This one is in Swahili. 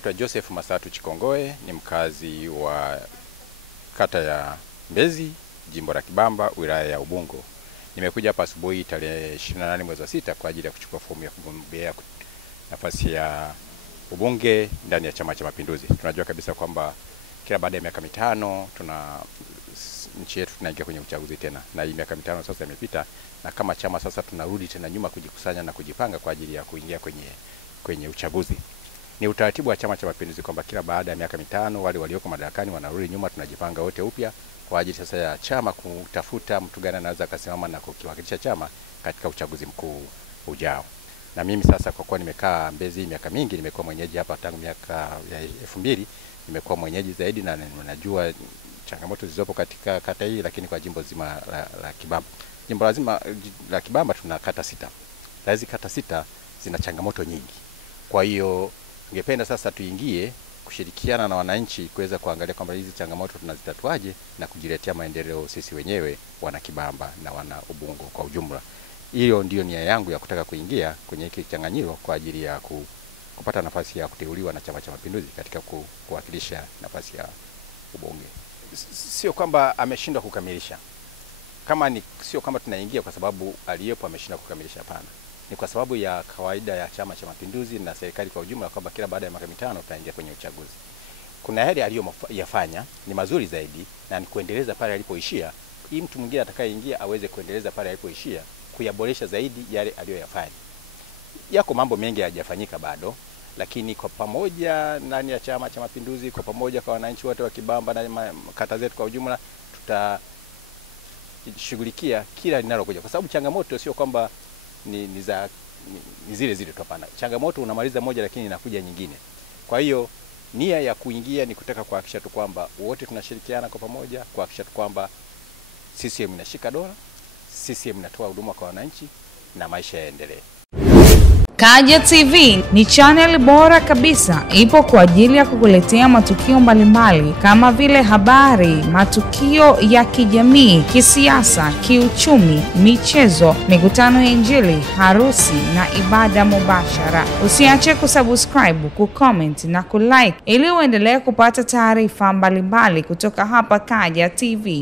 naitwa Joseph Masatu Chikongoe, ni mkazi wa kata ya Mbezi, jimbo la Kibamba, wilaya ya Ubungo. Nimekuja hapa asubuhi tarehe 28 mwezi wa 6 kwa ajili ya kuchukua fomu ya kugombea nafasi ya ubunge ndani ya Chama cha Mapinduzi. Tunajua kabisa kwamba kila baada ya miaka mitano nchi yetu tunaingia kwenye uchaguzi tena, na hii miaka mitano sasa imepita, na kama chama sasa tunarudi tena nyuma kujikusanya na kujipanga kwa ajili ya kuingia kwenye uchaguzi. Ni utaratibu wa Chama cha Mapinduzi kwamba kila baada ya miaka mitano wale walioko madarakani wanarudi nyuma, tunajipanga wote upya kwa ajili sasa ya chama kutafuta mtu gani anaweza kusimama na kukiwakilisha chama katika uchaguzi mkuu ujao. Na mimi sasa kwa kuwa nimekaa Mbezi miaka mingi, nimekuwa mwenyeji hapa tangu miaka ya 2000, nimekuwa mwenyeji zaidi na najua changamoto zilizopo katika kata hii, lakini kwa jimbo zima la Kibamba. Jimbo lazima la Kibamba tuna kata 6. Hizi kata 6 zina changamoto nyingi. Kwa hiyo ningependa sasa tuingie kushirikiana na wananchi kuweza kuangalia kwamba hizi changamoto tunazitatuaje na kujiletea maendeleo sisi wenyewe wana Kibamba na wana Ubungo kwa ujumla. Hiyo ndio nia yangu ya kutaka kuingia kwenye hiki kichanganyiro kwa ajili ya kupata nafasi ya kuteuliwa na Chama cha Mapinduzi katika kuwakilisha nafasi ya ubunge. Sio kwamba ameshindwa kukamilisha. Sio kama tunaingia kwa sababu aliyepo ameshindwa kukamilisha, hapana. Ni kwa sababu ya kawaida ya Chama cha Mapinduzi na serikali kwa ujumla kwamba kila baada ya miaka mitano tutaingia kwenye uchaguzi. Kuna yale aliyofanya ni mazuri zaidi na ni kuendeleza pale alipoishia, ili mtu mwingine atakayeingia aweze kuendeleza pale alipoishia, kuyaboresha zaidi yale aliyoyafanya. Yako mambo mengi hayajafanyika bado, lakini kwa pamoja ndani ya Chama cha Mapinduzi, kwa pamoja kwa wananchi wote wa Kibamba na kata zetu kwa ujumla, tutashughulikia kila linalokuja, kwa sababu changamoto sio kwamba ni zile tu, hapana. Changamoto unamaliza moja lakini inakuja nyingine. Kwa hiyo nia ya kuingia ni kutaka kuhakikisha tu kwamba wote tunashirikiana kwa pamoja, kuhakikisha tu kwamba CCM inashika dola, CCM inatoa huduma kwa wananchi na maisha yaendelee. Kaja TV ni channel bora kabisa, ipo kwa ajili ya kukuletea matukio mbalimbali kama vile habari, matukio ya kijamii, kisiasa, kiuchumi, michezo, mikutano ya Injili, harusi na ibada mubashara. Usiache kusubscribe, kucomment na kulike ili uendelee kupata taarifa mbalimbali kutoka hapa Kaja TV.